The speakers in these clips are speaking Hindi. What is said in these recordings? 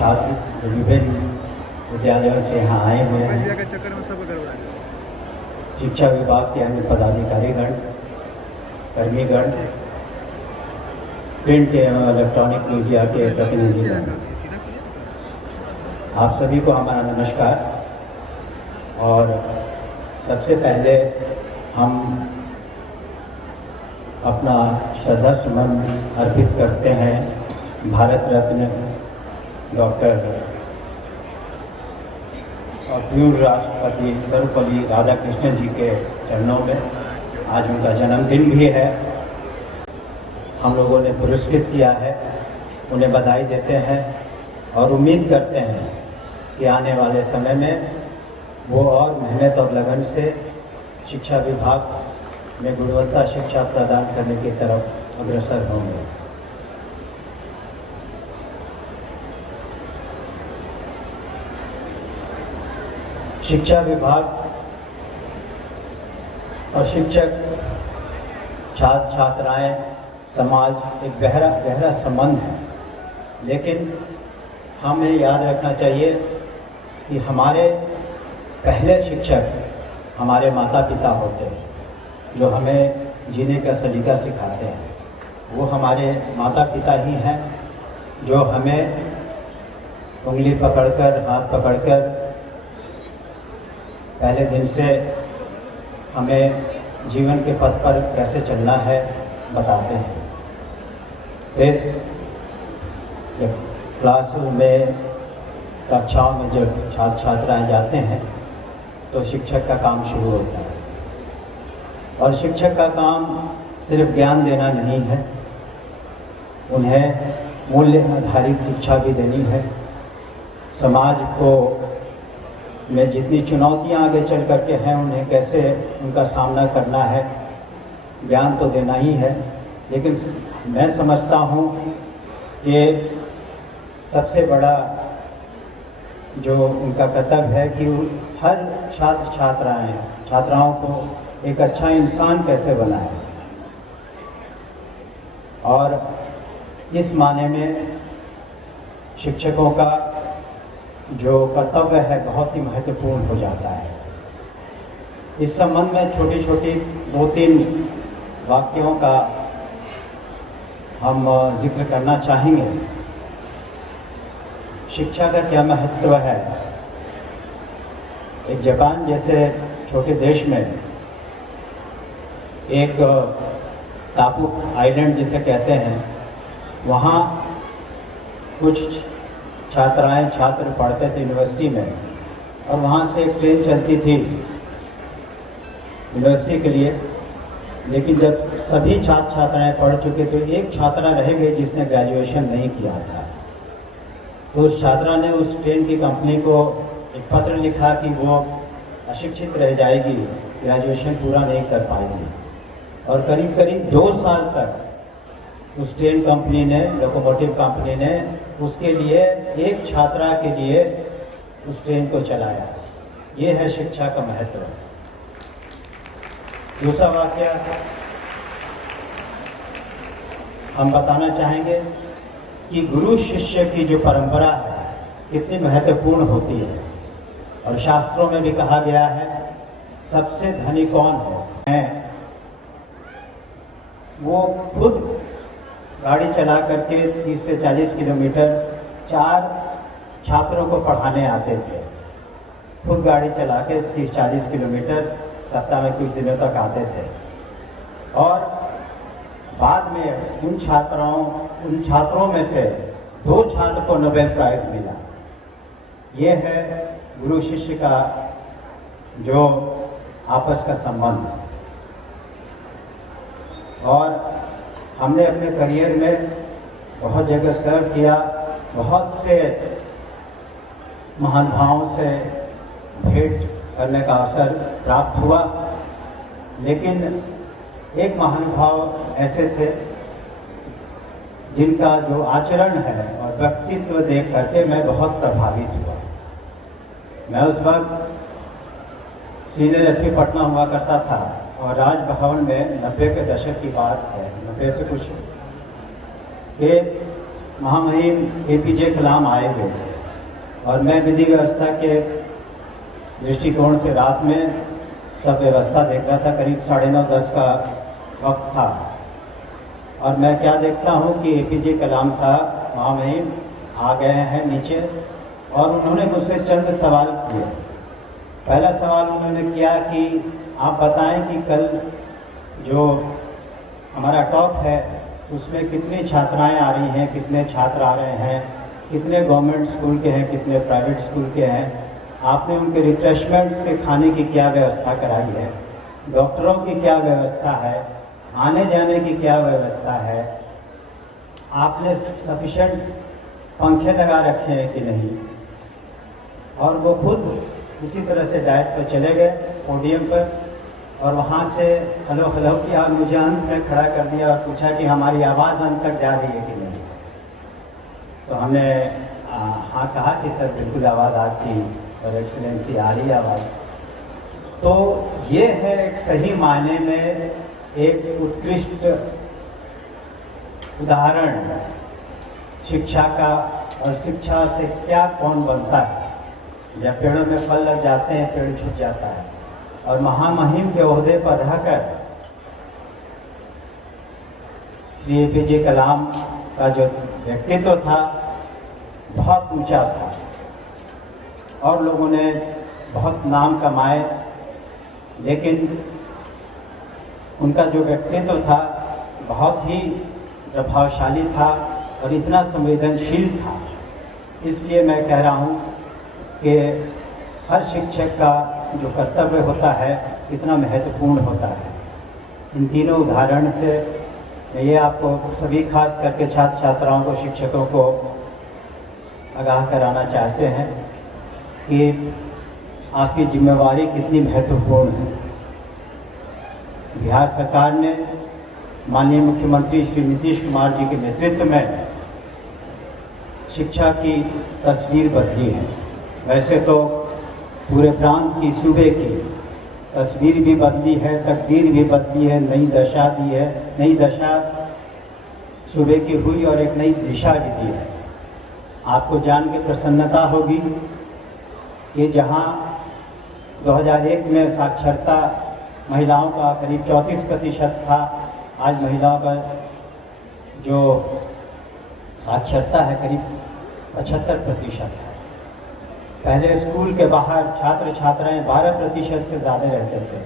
छात्र जो विभिन्न विद्यालयों से यहाँ आए हुए हैं, शिक्षा विभाग के अन्य पदाधिकारीगण, कर्मीगण, प्रिंट एवं इलेक्ट्रॉनिक मीडिया के प्रतिनिधिगण, आप सभी को हमारा नमस्कार। और सबसे पहले हम अपना श्रद्धा सुमन अर्पित करते हैं भारत रत्न डॉक्टर और पूर्व राष्ट्रपति सर्वपल्ली राधाकृष्णन जी के चरणों में। आज उनका जन्मदिन भी है, हम लोगों ने पुरस्कृत किया है, उन्हें बधाई देते हैं और उम्मीद करते हैं कि आने वाले समय में वो और मेहनत और लगन से शिक्षा विभाग में गुणवत्ता शिक्षा प्रदान करने की तरफ अग्रसर होंगे। शिक्षा विभाग और शिक्षक, छात्र छात्राएं, समाज एक गहरा संबंध है, लेकिन हमें याद रखना चाहिए कि हमारे पहले शिक्षक हमारे माता पिता होते हैं, जो हमें जीने का सलीका सिखाते हैं। वो हमारे माता पिता ही हैं जो हमें उंगली पकड़कर, हाथ पकड़कर पहले दिन से हमें जीवन के पथ पर कैसे चलना है बताते हैं। फिर जब क्लासरूम में, कक्षाओं में जब छात्र छात्राएं जाते हैं तो शिक्षक का काम शुरू होता है। और शिक्षक का काम सिर्फ ज्ञान देना नहीं है, उन्हें मूल्य आधारित शिक्षा भी देनी है। समाज को में जितनी चुनौतियां आगे चल करके हैं, उन्हें कैसे उनका सामना करना है, ज्ञान तो देना ही है। लेकिन मैं समझता हूँ कि सबसे बड़ा जो उनका कर्तव्य है कि हर छात्र छात्राओं को एक अच्छा इंसान कैसे बनाए। और इस माने में शिक्षकों का जो कर्तव्य है बहुत ही महत्वपूर्ण हो जाता है। इस संबंध में छोटी छोटी 2-3 वाक्यों का हम जिक्र करना चाहेंगे। शिक्षा का क्या महत्व है। एक जापान जैसे छोटे देश में एक टापू आइलैंड जिसे कहते हैं, वहाँ कुछ छात्र पढ़ते थे यूनिवर्सिटी में, और वहाँ से एक ट्रेन चलती थी यूनिवर्सिटी के लिए। लेकिन जब सभी छात्र छात्राएं पढ़ चुके तो एक छात्रा रह गई जिसने ग्रेजुएशन नहीं किया था। तो उस छात्रा ने उस ट्रेन की कंपनी को एक पत्र लिखा कि वो अशिक्षित रह जाएगी, ग्रेजुएशन पूरा नहीं कर पाएगी। और करीब करीब 2 साल तक उस ट्रेन कंपनी ने, लोकोमोटिव कंपनी ने, उसके लिए एक छात्रा के लिए उस ट्रेन को चलाया। ये है शिक्षा का महत्व। दूसरा वाक्य हम बताना चाहेंगे कि गुरु शिष्य की जो परंपरा है कितनी महत्वपूर्ण होती है। और शास्त्रों में भी कहा गया है, सबसे धनी कौन है? वो खुद गाड़ी चला करके 30 से 40 किलोमीटर 4 छात्रों को पढ़ाने आते थे। खुद गाड़ी चला के 30-40 किलोमीटर सप्ताह में कुछ दिनों तक आते थे। और बाद में उन छात्रों में से 2 छात्र को नोबेल प्राइज मिला। ये है गुरु शिष्य का जो आपस का संबंध। और हमने अपने करियर में बहुत जगह सर्व किया, बहुत से महानुभावों से भेंट करने का अवसर प्राप्त हुआ। लेकिन एक महानुभाव ऐसे थे जिनका जो आचरण है और व्यक्तित्व देख करके मैं बहुत प्रभावित हुआ। मैं उस वक्त सीनियर एसपी पटना हुआ करता था और राजभवन में 90 के दशक की बात है, 90 से कुछ, कि महामहिम APJ कलाम आए हुए थे और मैं विधि व्यवस्था के दृष्टिकोण से रात में सब व्यवस्था देख रहा था। करीब 9:30-10 का वक्त था और मैं क्या देखता हूँ कि APJ कलाम साहब महामहिम आ गए हैं नीचे और उन्होंने मुझसे चंद सवाल किए। पहला सवाल उन्होंने किया कि आप बताएं कि कल जो हमारा टॉप है उसमें कितनी छात्राएं आ रही हैं, कितने छात्र आ रहे हैं, कितने गवर्नमेंट स्कूल के हैं, कितने प्राइवेट स्कूल के हैं, आपने उनके रिफ्रेशमेंट्स के खाने की क्या व्यवस्था कराई है, डॉक्टरों की क्या व्यवस्था है, आने जाने की क्या व्यवस्था है, आपने सफिशिएंट पंखे लगा रखे हैं कि नहीं। और वो खुद इसी तरह से डायस पर चले गए पोडियम पर और वहाँ से हेलो हेलो किया और मुझे अंत में खड़ा कर दिया और पूछा कि हमारी आवाज़ अंत तक जा रही है कि नहीं। तो हमने हाँ कहा कि सर बिल्कुल आवाज़ आपकी और एक्सीलेंसी आ रही है आवाज़। तो ये है एक सही मायने में एक उत्कृष्ट उदाहरण शिक्षा का, और शिक्षा से क्या कौन बनता है। जब पेड़ों में फल लग जाते हैं पेड़ छूट जाता है। और महामहिम के ओहदे पर रहकर श्री APJ कलाम का जो व्यक्तित्व था बहुत ऊंचा था और लोगों ने बहुत नाम कमाए, लेकिन उनका जो व्यक्तित्व था बहुत ही प्रभावशाली था और इतना संवेदनशील था। इसलिए मैं कह रहा हूँ कि हर शिक्षक का जो कर्तव्य होता है कितना महत्वपूर्ण होता है। इन तीनों उदाहरण से ये आपको सभी खास करके छात्र छात्राओं को, शिक्षकों को आगाह कराना चाहते हैं कि आपकी जिम्मेवारी कितनी महत्वपूर्ण है। बिहार सरकार ने माननीय मुख्यमंत्री श्री नीतीश कुमार जी के नेतृत्व में शिक्षा की तस्वीर बदली है। वैसे तो पूरे प्रांत की, सूबे की तस्वीर भी बदली है, तकदीर भी बदली है, नई दशा दी है, नई दशा सूबे की हुई और एक नई दिशा भी दी है। आपको जान के प्रसन्नता होगी कि जहां 2001 में साक्षरता महिलाओं का करीब 34% था, आज महिलाओं का जो साक्षरता है करीब 75% है। पहले स्कूल के बाहर छात्र छात्राएं 12% से ज़्यादा रहते थे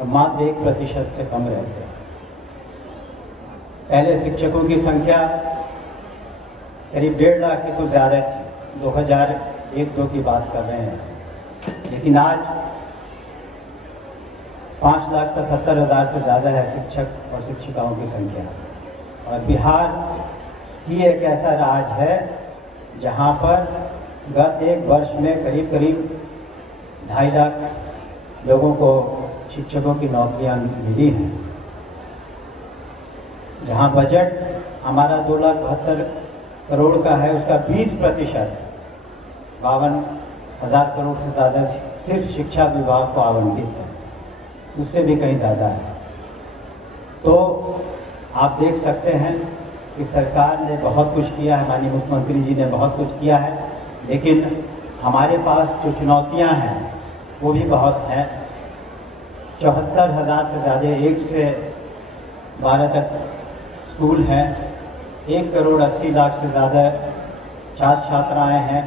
और मात्र 1% से कम रहते। पहले शिक्षकों की संख्या करीब 1.5 लाख से कुछ ज़्यादा थी, 2001-2 की बात कर रहे हैं, लेकिन आज 5,77,000 से ज़्यादा है शिक्षक और शिक्षिकाओं की संख्या। और बिहार ही एक ऐसा राज्य है जहां पर गत एक वर्ष में करीब 2.5 लाख लोगों को शिक्षकों की नौकरियां मिली हैं। जहां बजट हमारा 2,72,000 करोड़ का है, उसका 20% 52,000 करोड़ से ज़्यादा सिर्फ शिक्षा विभाग को आवंटित है, उससे भी कहीं ज़्यादा है। तो आप देख सकते हैं कि सरकार ने बहुत कुछ किया है, माननीय मुख्यमंत्री जी ने बहुत कुछ किया है, लेकिन हमारे पास जो चुनौतियां हैं वो भी बहुत हैं। 74,000 से ज़्यादा 1 से 12 तक स्कूल हैं, 1,80,00,000 से ज़्यादा छात्र छात्राएँ हैं।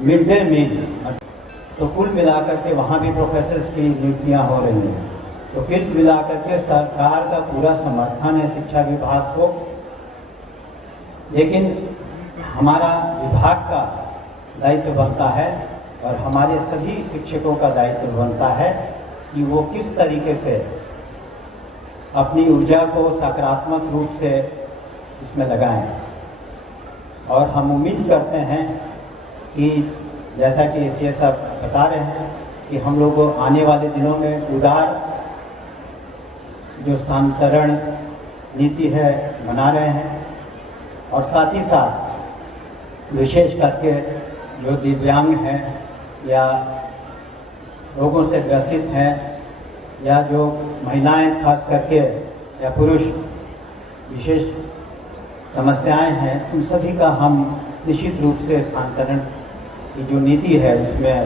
मिड डे मील तो कुल मिलाकर के वहाँ भी प्रोफेसर्स की नियुक्तियाँ हो रही हैं। तो कुल मिलाकर के सरकार का पूरा समर्थन है शिक्षा विभाग को, लेकिन हमारा विभाग का दायित्व बनता है और हमारे सभी शिक्षकों का दायित्व बनता है कि वो किस तरीके से अपनी ऊर्जा को सकारात्मक रूप से इसमें लगाएं। और हम उम्मीद करते हैं कि जैसा कि ACS साहब बता रहे हैं कि हम लोग आने वाले दिनों में उदार जो स्थानांतरण नीति है बना रहे हैं, और साथ ही साथ विशेष करके जो दिव्यांग हैं या रोगों से ग्रसित हैं या जो महिलाएं खास करके या पुरुष विशेष समस्याएं हैं उन सभी का हम निश्चित रूप से सांत्वना की जो नीति है उसमें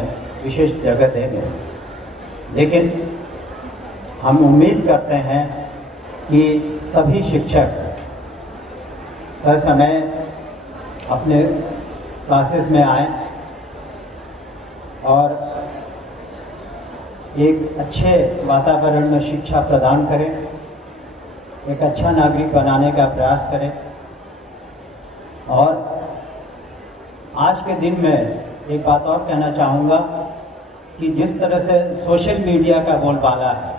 विशेष जगह देंगे। लेकिन हम उम्मीद करते हैं कि सभी शिक्षक ससमय अपने क्लासेस में आएं और एक अच्छे वातावरण में शिक्षा प्रदान करें, एक अच्छा नागरिक बनाने का प्रयास करें। और आज के दिन में एक बात और कहना चाहूँगा कि जिस तरह से सोशल मीडिया का बोलबाला है,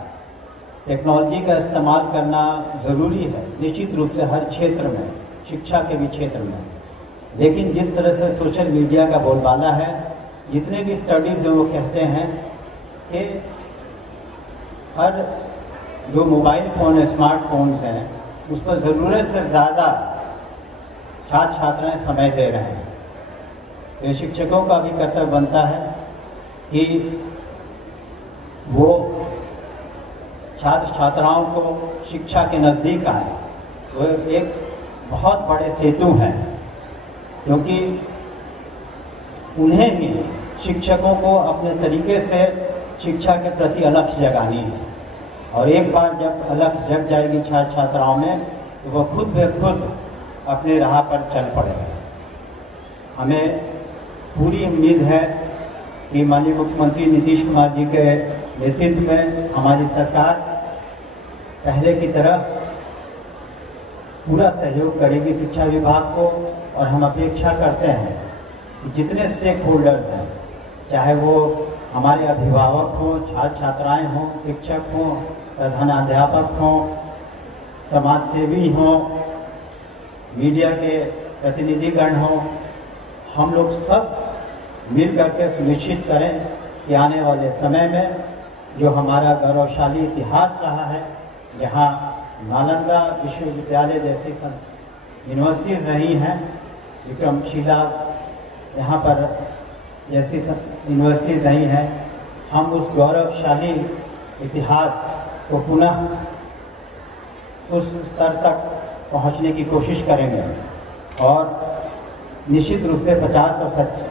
टेक्नोलॉजी का इस्तेमाल करना ज़रूरी है निश्चित रूप से हर क्षेत्र में, शिक्षा के भी क्षेत्र में। लेकिन जिस तरह से सोशल मीडिया का बोलबाला है, जितने भी स्टडीज़ हैं वो कहते हैं कि हर जो मोबाइल फ़ोन स्मार्टफोन्स हैं उस पर ज़रूरत से ज़्यादा छात्र छात्राएं समय दे रहे हैं। तो शिक्षकों का भी कर्तव्य बनता है कि वो छात्र छात्राओं को शिक्षा के नज़दीक आए। वो एक बहुत बड़े सेतु हैं, क्योंकि उन्हें ही शिक्षकों को अपने तरीके से शिक्षा के प्रति अलख जगानी है। और एक बार जब अलख जग जाएगी छात्र छात्राओं में तो वह खुद ब खुद अपने राह पर चल पड़ेगा। हमें पूरी उम्मीद है कि माननीय मुख्यमंत्री नीतीश कुमार जी के नेतृत्व में हमारी सरकार पहले की तरह पूरा सहयोग करेगी शिक्षा विभाग को। और हम अपेक्षा करते हैं कि जितने स्टेक होल्डर्स हैं, चाहे वो हमारे अभिभावक हों, छात्र छात्राएं हों, शिक्षक हों, प्रधानाध्यापक हों, समाज सेवी हों, मीडिया के प्रतिनिधिगण हों, हम लोग सब मिल करके सुनिश्चित करें कि आने वाले समय में जो हमारा गौरवशाली इतिहास रहा है, जहाँ नालंदा विश्वविद्यालय जैसी यूनिवर्सिटीज़ रही हैं, विक्रमशिला यहाँ पर जैसी यूनिवर्सिटीज़ रही हैं, हम उस गौरवशाली इतिहास को पुनः उस स्तर तक पहुँचने की कोशिश करेंगे। और निश्चित रूप से 50 और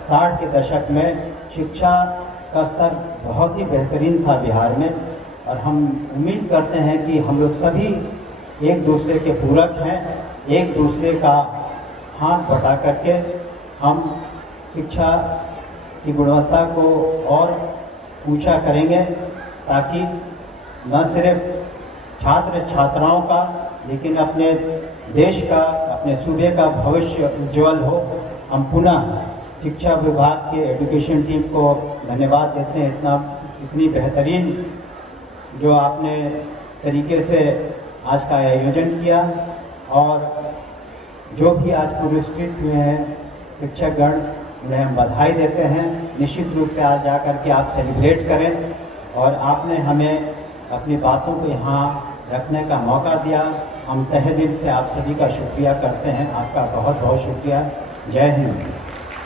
60 के दशक में शिक्षा का स्तर बहुत ही बेहतरीन था बिहार में। और हम उम्मीद करते हैं कि हम लोग सभी एक दूसरे के पूरक हैं, एक दूसरे का हाथ बटा करके हम शिक्षा की गुणवत्ता को और ऊंचा करेंगे, ताकि न सिर्फ छात्र छात्राओं का लेकिन अपने देश का, अपने सूबे का भविष्य उज्जवल हो। हम पुनः शिक्षा विभाग के एजुकेशन टीम को धन्यवाद देते हैं, इतनी बेहतरीन जो आपने तरीके से आज का आयोजन किया। और जो भी आज पुरस्कृत हुए हैं शिक्षकगण, उन्हें हम बधाई देते हैं। निश्चित रूप से आज जाकर के आप सेलिब्रेट करें। और आपने हमें अपनी बातों को यहाँ रखने का मौका दिया। हम तहे दिल से आप सभी का शुक्रिया करते हैं। आपका बहुत बहुत शुक्रिया। जय हिंद।